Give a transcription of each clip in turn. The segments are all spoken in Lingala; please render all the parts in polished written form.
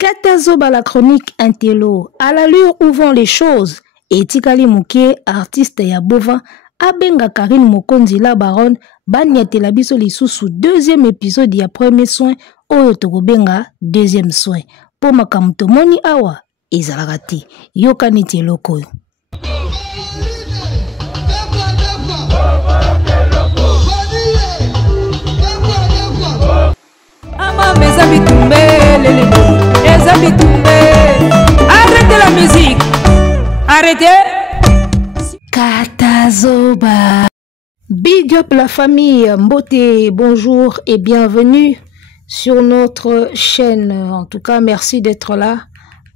Katazoba la chronique Intello, à l'allure où vont les choses, et Tikali Mouké, artiste ya Bova, Abenga Karine Mokonzi la baronne, Banyatela biso lisusu deuxième épisode ya premier soin, Oyo Tokobenga deuxième soin. Po makamto moni awa, ezalakati, yoka niti eloko. Arrêtez la musique. Arrêtez. Katazoba. Big up la famille Mbote, bonjour et bienvenue sur notre chaîne. En tout cas, merci d'être là,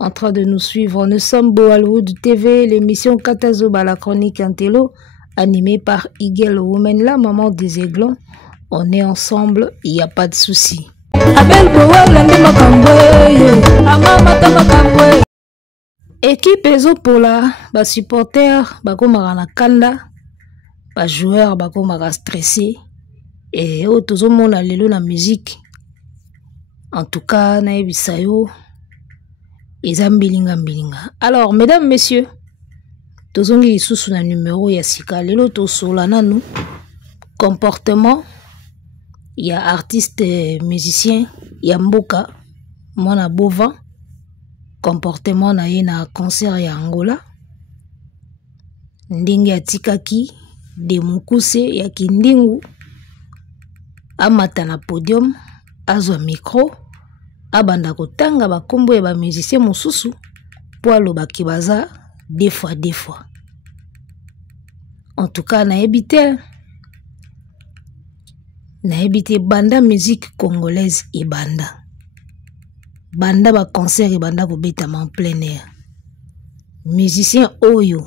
en train de nous suivre. Nous sommes Boalwood TV, l'émission Katazoba, la chronique Intello, animée par Igel Women, la maman des aiglons. On est ensemble, il n'y a pas de souci. Équipe Ezopola, ba supporter, bako magana kanda, ba joueur bako maga stressé et otozo mona lelo na musique. En tout cas, na ebisayo eza mbilinga. Alors, mesdames, messieurs, tozongi lisusu na numéro ya sika lelo tosola nanu comportement ya artiste musicien ya mboka mwana Bova, comportement na ye na concert ya Angola, ndenge atikaki de mukuse ya kindingu amata na podium azwa micro abanda kotanga bakombo ya ba musicien mosusu po alobaki baza deux fois. En tout cas, na ebite banda musique congolaise et banda ba concert et banda ko betama en plein air. Musicien oyo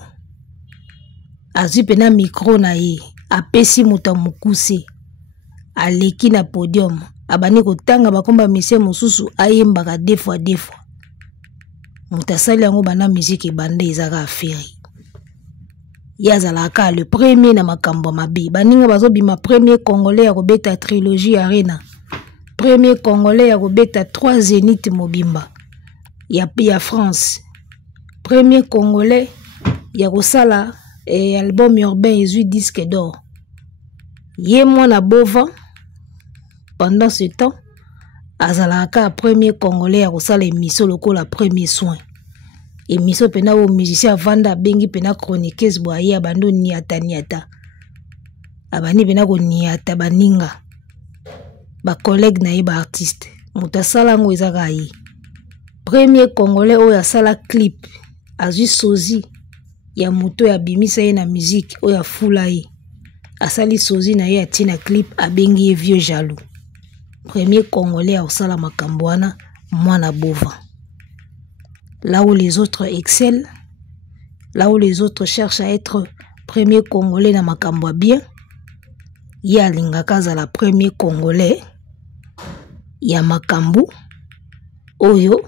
azwi pena micro na ye apesi muta mukuse aleki na podium abani kotanga bakomba musicien mosusu ayembaka deux fois. Muta sali yango banda musique et banda ezaka affaire. Yazalaka le premier na makambo mabi. Baninga bazobima premier congolais ya kobeta trilogie arena. Premier congolais ya kobeta 3 zénith mobimba. Ya France. Premier congolais ya kosala album urbain ezui disque d'or. Ye mwana Bova pendant ce temps azalaka premier congolais ya kosala émission lokola premier soin. Émission pena au musicien vanda bengi pena chroniqueuse boye abando niata abani pena ko niata baninga ba collègue na ye ba artiste mutasala ngo ezaka yi premier congolais oya sala clip azui sozi ya moto ya bimisa ye na musique oya fula ye asali sozi na ye atina clip abengi ye vieux jaloux. Premier congolais a osala makambo wana mwana Bova. Là où les autres excellent, là où les autres cherchent à être premier congolais na makambo bien, ya lingaka za la premier congolais ya makambo oyo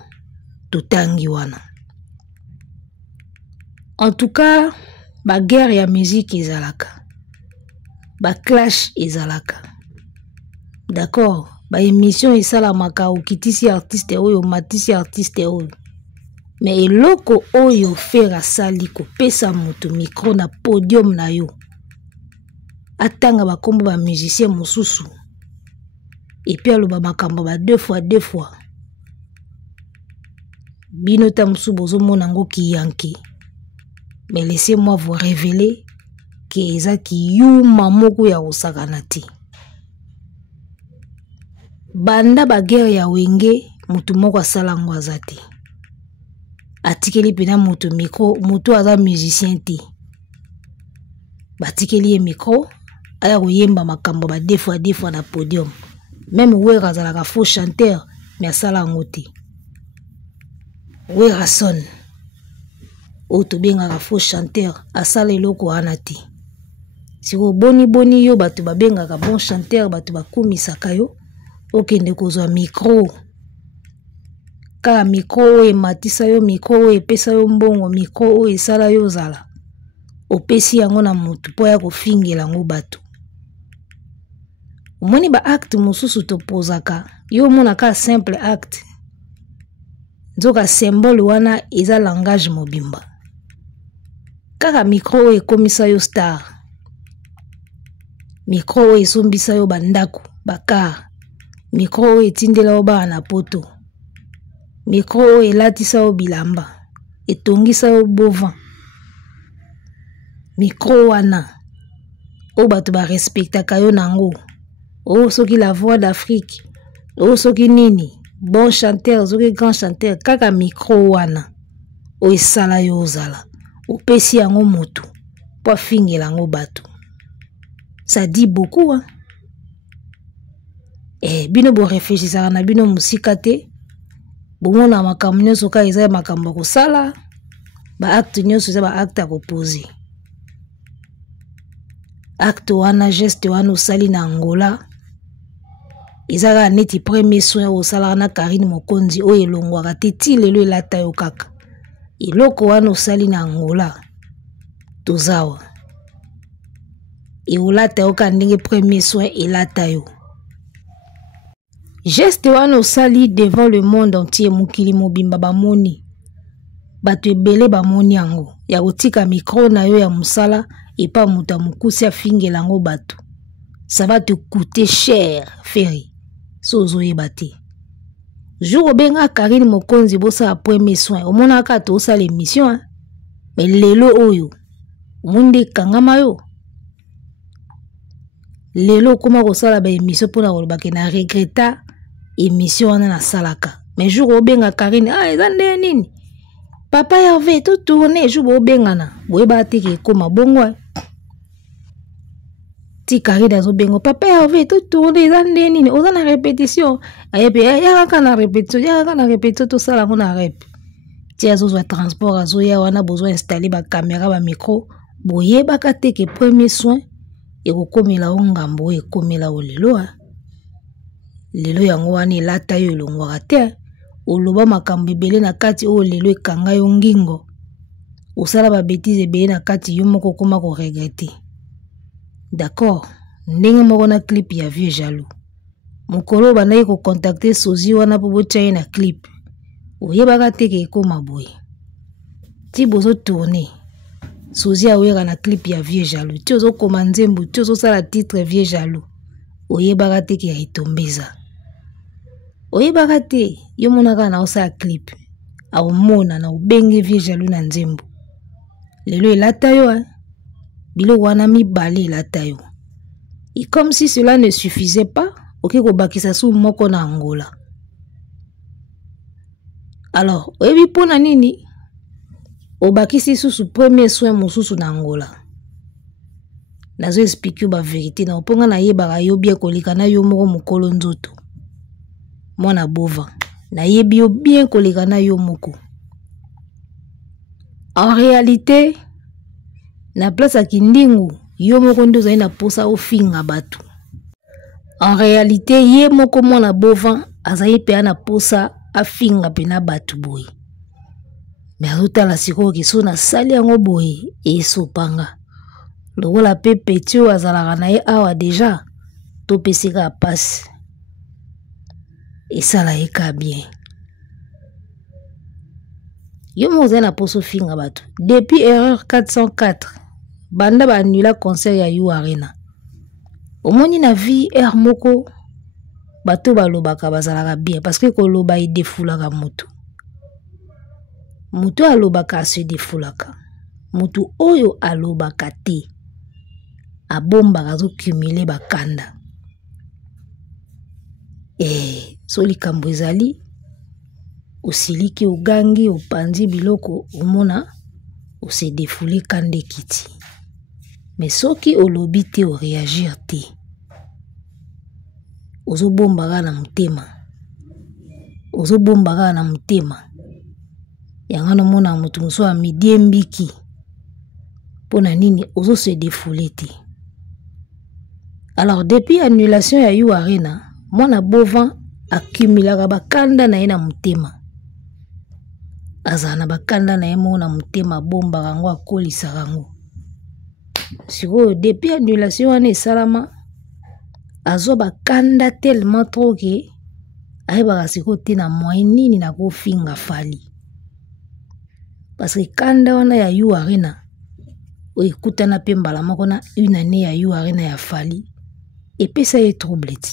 tutangi wana. En tout cas, ba guerre ya musique ezalaka, ba clash ezalaka. D'accord, ba émission esalamaka okitisi artiste oyo matisi artiste oyo. Mais eloko oyo fera sali ko pesa moto micro na podium na yo atanga bakombo ba musicien mosusu et puis aloba makambo ba deux fois bino ta musu bozo mona ngo ki yanki. Mais laissez-moi vous révéler que eza ki yuma moko ya osakana te. Banda ba guerre ya wenge mutu moko asala ngo azate. Atikeli pena moto micro, moto aza musicien te. Batikeli ye micro, aya koyemba makambo ba deux fois na podium. Même Wera azalaka faux chanteur, mais asala ngo te. Wera son. Oto bengaka faux chanteur, asala eloko wana te. Siko boni yo batu babengaka bon chanteur, batu bakumisaka yo, okende kozwa micro. Ka micro e matisa yo, micro e pesa yo mbongo, micro e sala yo zala. Opesi yango na mutu po ya kofingela ngo batu. Omoni ba acte mosusu to pozaka, yo monaka simple acte. nzoka symbole wana eza langage mobimba kaka micro oyo ekomisa yo star micro oyo esombisa yo bandako bakar micro oyo etindela yo bana na poto micro oyo elatisa yo bilamba etongisa yo bovan micro wana oyo bato barespectaka yo nango oyo soki la voix d'Afrique oyo soki nini bon chanteur soki grand chanteur kaka micro wana oyo esala yo ozala opesi yango motu po afingela yango bato ça dit beaucoup hein? Bino bo réfléchissaka na bino musika te bomona makambo nyonso kaka eza makambo kosala ba acte nyonso eza ba acte akopose acte wana geste wana osali na Angola eza kaka neti premier soin osalaka na Karine Mokonzi oyo elongwaka te ti lelo elata yo kaka eloko wana osali na Angola tozawa eolata yo kaka ndenge premier soin elata yo geste wana osali devant le monde entier mokili mobimba bamoni bato ebele bamoni yango ya kotika micro na yo ya musala epa moto ya mokusi afingela yango bato ça va te coûter cher Ferry so ozoyeba te jour obenga Karine Mokonzi bosala premier soin omonaka to osala émission hein? Mais lelo oyo omonde kangama yo lelo koma kosala ba émission pona kolobake na regretta émission wana na salaka mais jour obenga Karine eza nde nini papa Hervé tout tourner jour obengana boyeba te ke koma bongo ti Karine azobengo papa Hervé tout tourner eza nde nini oza na répétition ayepe yaka na répétition to sala ngona rep ti azozwa transport azoya wana besoin installer ba caméra ba micro boyebaka te ke premier soin ekokomela o ngambo ekomela o lelo lelo yango wana elata yo elongwaka te oloba makambo ebele na kati oyo lelo ekanga yo ngingo osala ba bêtise ebele na kati yo moko koma ko regretter d'accord ndenge moko na clip ya Vieux Jaloux mokolo bandaki ko contacter Sozi wana po botya ye na clip oyebaka te ke ekoma boye ti bozo tourner Sozi aweka na clip ya Vieux Jaloux ti ozokoma nzembo ti ozosala titre Vieux Jaloux oyebaka te ke retombeza oyebaka te yo monaka na osala clip aomona na obenge Vieux Jaloux na nzembo lelo elata yo biloko wana mibale elata yo et comme si cela ne suffisait pas oke kobakisa su moko na Angola alors oyebi pona nini obakisi susu premier soin mosusu na Angola nazo explique ba vérité na oponga na yebaka yo bien kolika na yo moko mokolo nzoto mwana bova na yebi yo bien kolika na yo moko en réalité na place ya kindingu yo moko nde ozali na posa ofinga bato en réalité ye moko mwana bova azali pe na posa afinga pe na bato boye mais azotala sikoyo kiso na sali yango boye esopanga lokola pe peti oyo azalaka na ye awa deja topesika pasi esala ye ka bien yo moko ozali na posa ofinga bato depuis erreur 404 banda baannula concert ya You Arena omoni na vie air moko bato balobaka bazalaka bien parce que koloba edefulaka motu mutu alobaka se defulaka mutu oyo alobaka te abombaka zo cumuler bakanda so likambo ezali osiliki ogangi opanzi biloko omona ose defule kande kiti mais soki olobi te o réagir te ozobombaka na mutema yanga no mona mutu muso a midi mbiki pona nini ozo se défouler te alors depuis annulation ya You Arena mwana bova accumulaka bakanda na ye na mutema azana bakanda na ye mona mutema bomba rango akolisa rango sikoyo depuis annulation wana esalama azo bakanda tellement trop ke ayebaka sikoyo te na moyen nini na kofinga Fally. Parce que kanda wana ya Yu Arena oekutana pe mbala moko na une année ya Yu Arena ya Fally epesa ye trouble ti.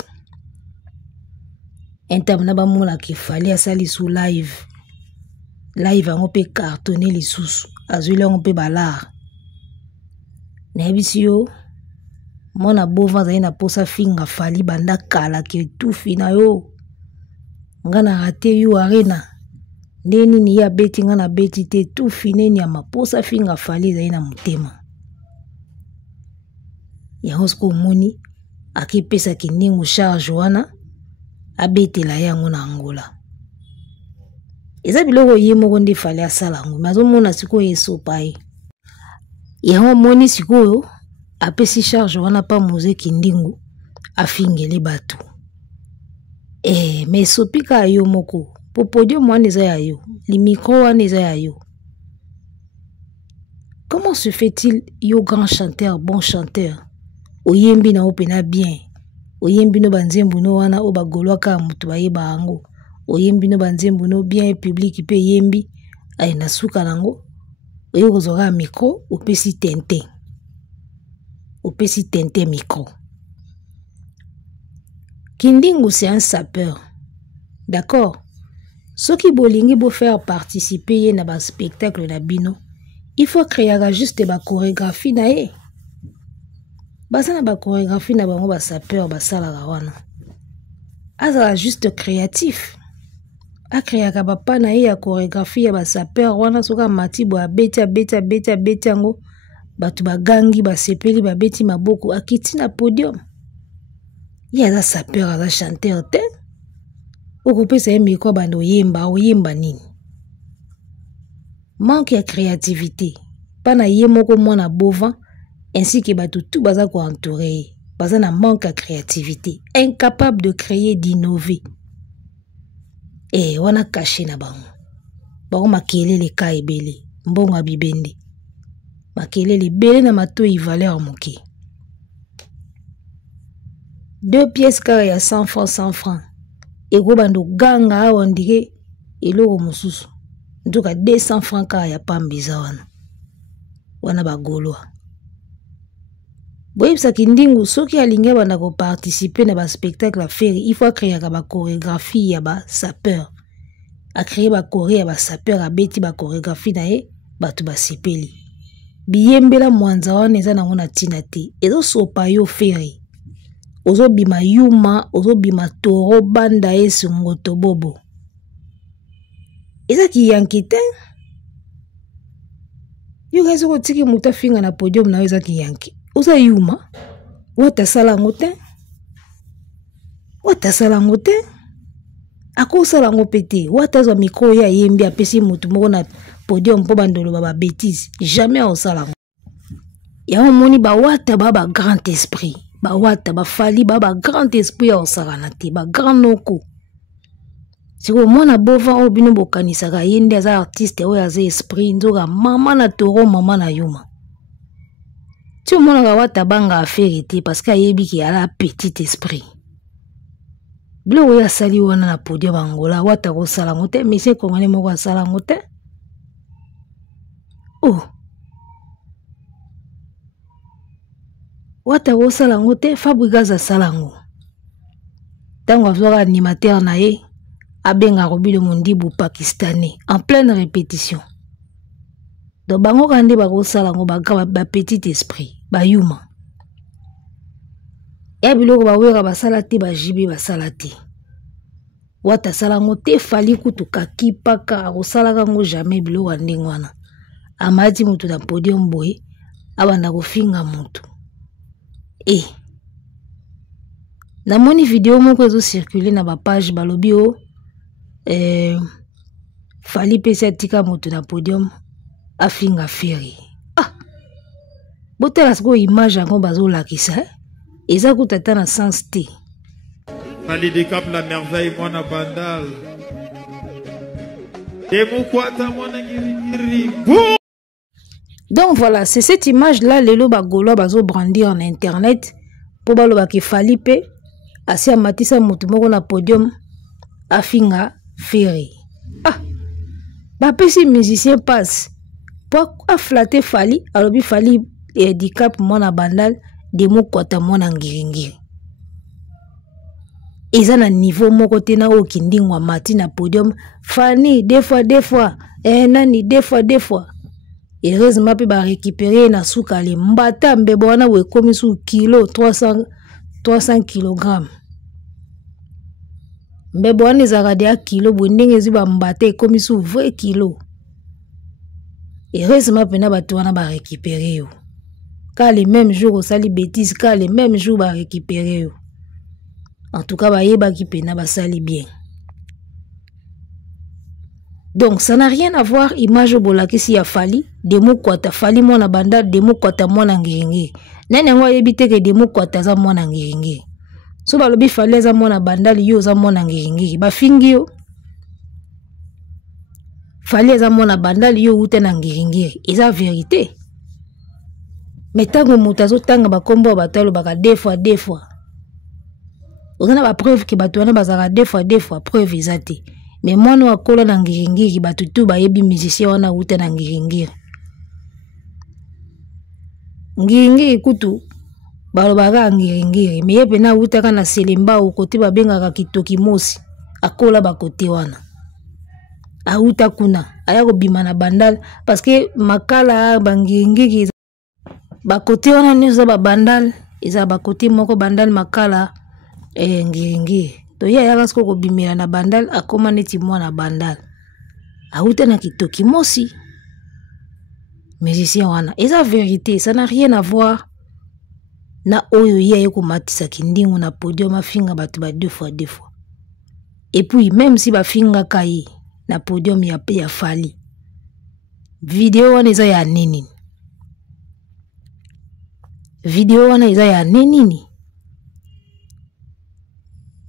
Entame na bamolaki Fally asali sous live yango pe cartonné lisusu azwili yango pe balar. Nayebisi yo mona bova azali na posa finga Fally banda kala ke tufi na yo nga na rate Yu Arena nde nini ya beti nga na beti te tufi neni ya maposa finga Fally ezali na motema. Yango siko omoni akipesaki ndingu charge wana abetela yango na Angola. Eza biloko ye moko nde Fally asala yango me azomona sikoyo esopa ye. Yango moni sikoyo apesi charge wana pa muzeki ndingu afingeli bato. Me esopi ka yo moko po podium wana eza ya yo, li micro wana eza ya yo. Comment se fait-il yo grand chanteur, bon chanteur oyembi na opena bien, oyembi no banzembu no wana o bagolwaka mutu bayeba yango, oyembi no banzembu no bien public pe yembi ay na suka nango oyo kozora micro opesi tente micro. Kindingu c'est un sapeur, d'accord. Soki bolingi bo faire participer ye na ba spectacle na bino, il faut créer juste ba chorégraphie na ye. Basa na ba chorégraphie na bango ba sapeur basalaka wana. Azala juste créatif. A créaka ba pa na ye ya chorégraphie ya ba sapeur wana soka matibo abeti yango batu bagangi basepeli babeti maboko akiti na podium. Ye aza sapeur aza chanteur te. Okupesa ye micro bando oyemba nini. Manque ya créativité. Pana ye moko mwana bova ainsi que batu tout baza ko entourer. Baza na manque ya créativité, incapable de créer, d'innover. Wana caché na bango. Bango makelele ka ebele, mbongo bibende. Makelele bele na matoi valeur moke. 2 pièces ka ya 100 francs. Ego bando ganga awa ndike eloko mususu. Ndoka 200 francs ka ya pambiza wana bagolwa. Boyebisa kindingu soki alingi banda ko participer na ba spectacle à faire, il faut créer ba chorégraphie ya ba sapeur. A créer ba choré ya ba sapeur a beti ba chorégraphie na ye batu ba sepeli. Biyembela mwanza wana eza nango na tina te. Ezo sopa yo feri. Ozo bima yuma, ozo bima toro banda esi ngoto bobo. Eza ki yankite? Yo gazo ko tiki muta finga na podium na eza ki yanki. Oza yuma? Wata salango te? Ako salango pete. Wata zo mikro ya yembi apesi mutu moko na podium po bandolo baba bêtise. Jamais au salango. Ya moni ba wata baba grand esprit. Ba wata ba Fally baba grand esprit ya osakana te. Ba grand noko. Siko mwana bova obino bokanisaka yende aza artiste oyo aza esprit nzoka mama na toro mama na yuma. Tu mona ka wata banga affaire te parce que ayebi ki ala petit esprit. Bilo oya sali wana na podium Angola wata ko salango te mais c'est congolais moko salango te. Oh. Wata ko salango te Fabrigaza salango. Tango avloka animateur na ye abenga Robilo Mondibu pakistanais en pleine répétition. Donc bango kande ba ko salango ba petit esprit ba yuma. Ya biloko ba wera ba salati ba jibi ba salati. Wata salango te Fally kutu kaki paka ko salaka ngo jamais biloko ndengwana. Amati mutu na podium boy abanda ko finga mutu. Na moni vidéo moko ezo circuler na ba page balobi o Fally pesa tika mutu na podium afinga feri. Botela siko image yango bazo lakisa eza kutata na sens te. Fally décape la merveille mwana bandal. Demukwata mwana ngiri. Donc voilà, c'est cette image là lelo bagolo bazo brandir en internet pour baloba ki Fally pe asi amatisa mutu moko na podium afinga Ferry. Ah, bapesi musicien passe pour afflater Fali, alobi Fali handicap mona bandal demo kota mona ngiringiri. Eza na niveau moko te na okindingwa mati na podium Fani deux fois nani deux fois. Heureusement pe ba récupérer na sukali mbata mbebo wana we komi su kilo 300 kg. Mbebo wana ezaka dia kilo bondenge ziba mbata komi su 20 kilo. Heureusement pe na bato wana ba récupérer yo. Car les mêmes jours au sali bêtise, car les mêmes jours ba récupérer yo. En tout cas ba yeba ki pe na ba sali bien. Donc ça n'a rien à voir image bolaki si ya Fali demo kwata Fali mona banda demo kwata mona ngiringi. Nene ngo yebite ke demo kwata za mona ngiringi. So balobi Fali za mona banda yo za mona ngiringi ba fingi yo. Fali za mona banda yo ute na ngiringi. Eza vérité. Mais tango mutazo tanga ba kombo batalo baka deux fois. Ozana ba preuve ke bato wana bazaka deux fois preuve ezate. Mais moi no akola na ngiringiri batutu ba yebi musicien wana ute na ngiringiri. Ngiringiri kutu balobaka ngiringiri mais yepe na utaka na selemba o kote babengaka kitoki mosi akola ba kote wana. Auta kuna aya ko bima na bandal parce que makala bangiringiri ba kote wana niza ba bandal eza ba kote moko bandal makala ngiringiri. To ya yakasko ko bimela na bandal akoma neti mwana bandal. Auta na kitoki mosi. Musicien wana. Eza vérité, ça n'a rien à voir na oyo ya yeko matisa kindingu na podium afinga batu ba deux fois. Et puis même si ba finga kai na podium ya pe ya Fali. Video wana eza ya nini? Video wana eza ya nini?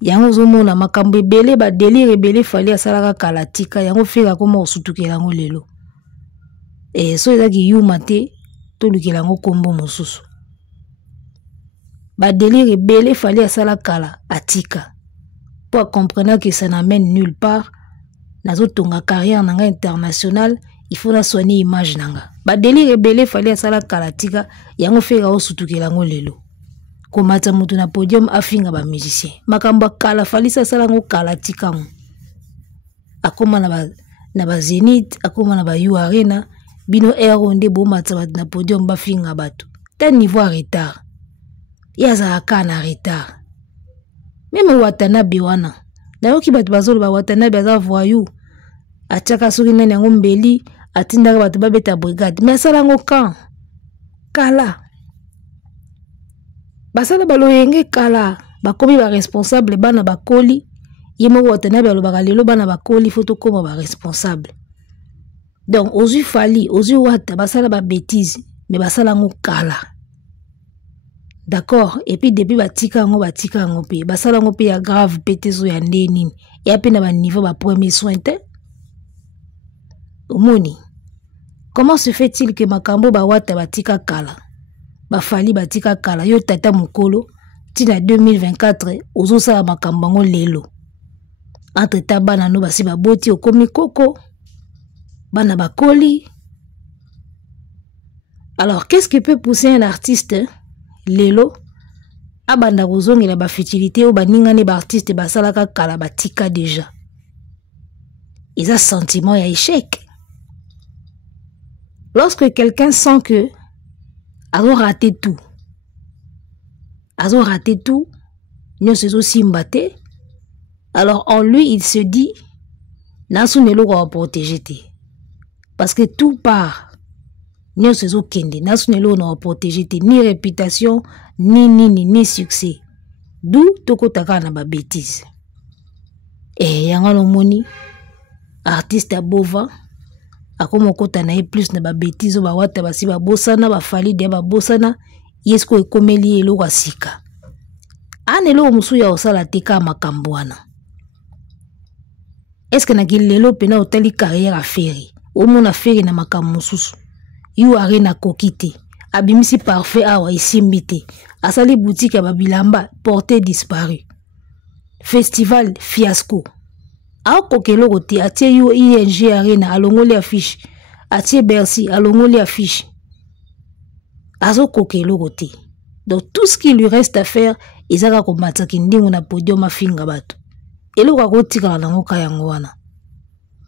Yango zomona makambo ebele ba délire ebele Fali asalaka kalatika yango fika koma osutukela yango lelo. So ezaki yuma te to lukela yango kombo mosusu. Ba délire ebele Fali asala kala atika. Pour comprendre que ça n'amène nulle part. Nazo tonga carrière nanga internationale, il faut na soigner image nanga. Ba délire ebele Fali asala kalatika yango fika osutukela yango lelo. Komata mutu na podium afinga ba musicien. Makamba kala Fali sala ngo kala tikango. Akoma na ba Zénith, akoma na ba U Arena, bino eronde bo matsa na podium ba finga bato. Tel niveau à retard. Yaza akana retard. Même Watanabe wana. Dayo ki bato bazolo ba Watanabe aza voyou. Ataka soki nani yango mbeli, atindaka bato babeta brigade. Mais sala ngo kan. Kala. Basala baloyenge kala bakomi ba responsable bana bakoli yemo Watanabe alobaka lelo bana bakoli faut tokoma ba responsable. Donc ozu Fali ozu Wata basala ba bêtise mais basala ngo kala. D'accord, et puis depuis batika ngo pe basala ngo pe ya grave pétezo ya ndeni et après na ba niveau ba premier soin te. Omoni. Comment se fait-il que makambo ba Wata batika kala? Ba Fali batika kala yo tata mukolo tina 2024 ozo sa makambango lelo entre tabana no basi baboti okomi koko bana bakoli. Alors qu'est-ce qui peut pousser un artiste lelo abanda kozongela ba futilité o baningane ba artiste basalaka kala batika déjà? Ils ont sentiment ya échec. Lorsque quelqu'un sent que azo raté tout. Nous se aussi mbaté. Alors en lui, il se dit, Nasunelo va protéger. Parce que tout part. Nous se kende. Nasunelo va protéger. Ni réputation, ni succès. D'où toko taka na ba bêtise. Et yangalo moni, artiste à Bova. Akoma kota na plus na ba bêtise ba Wata basi ba bosana ba Fali de ba bosana yesko ekomeli elo wasika anelo musu ya osala tika makambo wana. Est-ce que na kilelo pena otali carrière à Ferry omona Ferry na makambo mususu yu arena kokite abimisi parfait awa isimbite asali boutique ya babilamba portée disparu festival fiasco akoka eloko te atie ING Arena alongoli affiche atie Bercy alongoli affiche azokoka eloko te. Donc tout ce qui lui reste à faire ezaka komataki ndingo na podium afinga bato eloko akotikala nango ka yango wana.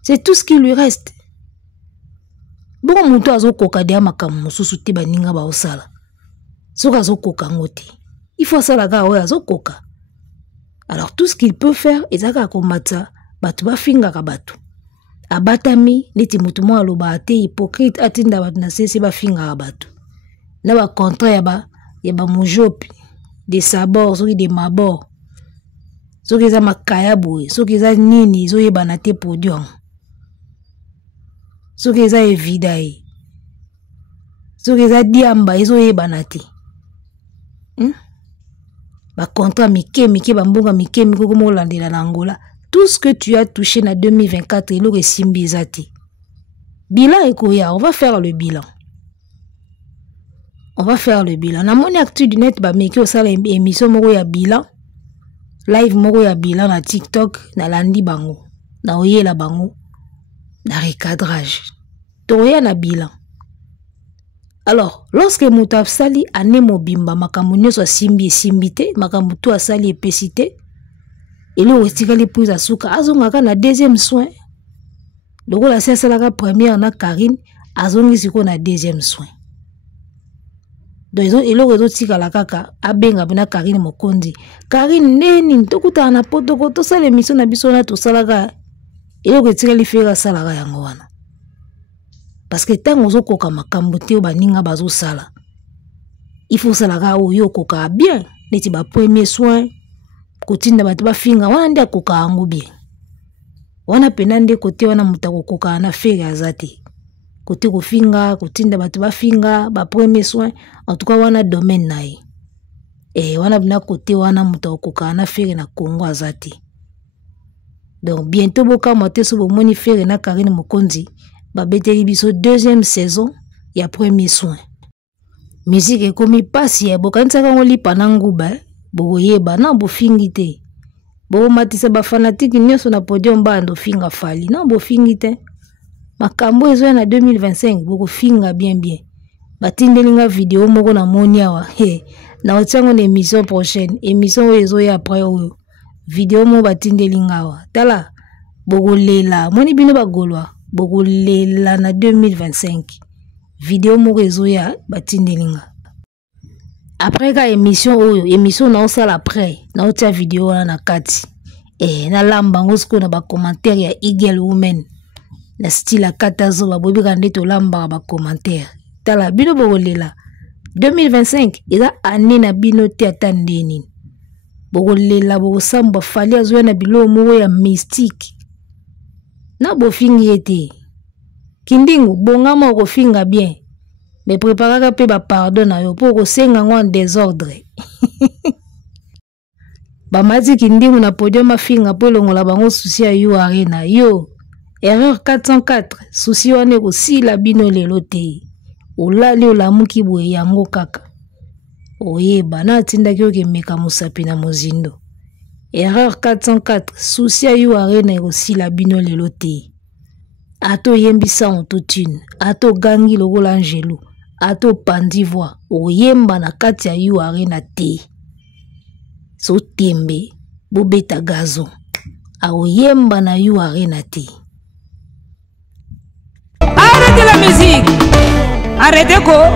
C'est tout ce qui lui reste. Bon muto azokoka dia makambo mosusu te baninga ba osala soki azokoka ngo te il faut asala ka oyo azokoka. Alors tout ce qu'il peut faire ezaka komata bato bafingaka bato abatami neti mutu mo aloba ate hypocrite atinda bato na sese bafingaka bato na ba contrat ya ba mojopi de sabord soki de mabord soki eza makaya boye soki eza nini ezoyebana te podium soki eza evida ye soki eza diamba ezoyebana te ba contrat mike bambonga mike komo olandela na Angola. Tout ce que tu as touché en 2024 eloko esimbi eza te. Bilan ekoya, on va faire le bilan. On va faire le bilan. Na moni actu du net ba meki osala émission moko ya bilan. Live moko ya bilan na TikTok na landi bango. Na oyela bango. Na recadrage. Toya na bilan. Alors, lorsque mutu asali ane mobimba makambo nyonso asimbi te, makambo tu asali epesite, eloko etikali prise asuka azongaka na deuxième soin. Lokola asi asalaka première na Karine azongi siko na deuxième soin. Donc eloko ezotikala kaka abenga bina Karine Mokonzi. Karine neni tokutana na potoko tosala émission na biso na tosalaka eloko etikali fera salaka yango wana. Parce que tant ozo koka makambo te baninga bazo sala. Il faut salaka oyo koka bien, neti ba premier soin, kotinda bato ba finga wana ndia koka ango bien. Wana penande kote wana mutako koka na fere azate. Kote ko finga, kotinda bato ba finga, ba premier soin, en tout cas wana domaine nae. Wana bina kote wana mutako koka na fere na Congo azate. Donc bientôt boka mote so bomoni fere na Karine Mokonzi. Babeteli biso deuxième saison ya premier soin. Musique ekomi pasi ya bokanisa kango lipa na nguba boyeba na bofingi te. Bo matisa ba fanatique nyonso na podium bando finga fali na bofingi te. Makambo ezo na 2025 boko finga bien. Batindelinga vidéo moko na moni awa. Na otiango na émission prochaine, émission ezo ya après oyo. Vidéo mo batindelinga awa. Tala boko lela moni bino bagolwa. Bogolela na 2025 vidéo moko ezoya batindelinga après ka émission na osala après na otia vidéo na kati na lamba ngosiko na ba commentaire ya Eagle Women na style a katazo babobi kande to lamba ba commentaire tala bino bogolela 2025 eza année na bino te atandeni bogolela bosamba fali azoya na bilo moko ya mystique. Na bofingi ete kindingu bongama kofinga bien mais préparaka pe ba pardon na yo pour kosenga ngo en désordre. Ba mazi kindingu na podium afinga po longola bango souci ya yo Arena yo erreur 404 souci wane ko sila bino lelo te olali olamuki boye yango kaka oyeba na tindaki okemeka musapi na mozindo. Erreur 404, souci à you Arena et aussi la bino lelo te. Ato yembisa autotune, ato gangi logo l'angelo, ato pandivoa, o yemba na kati ya you Arena te. So tembe, bobeta gazon, a o yemba na you Arena te. Arrêtez la musique! Arrêtez quoi?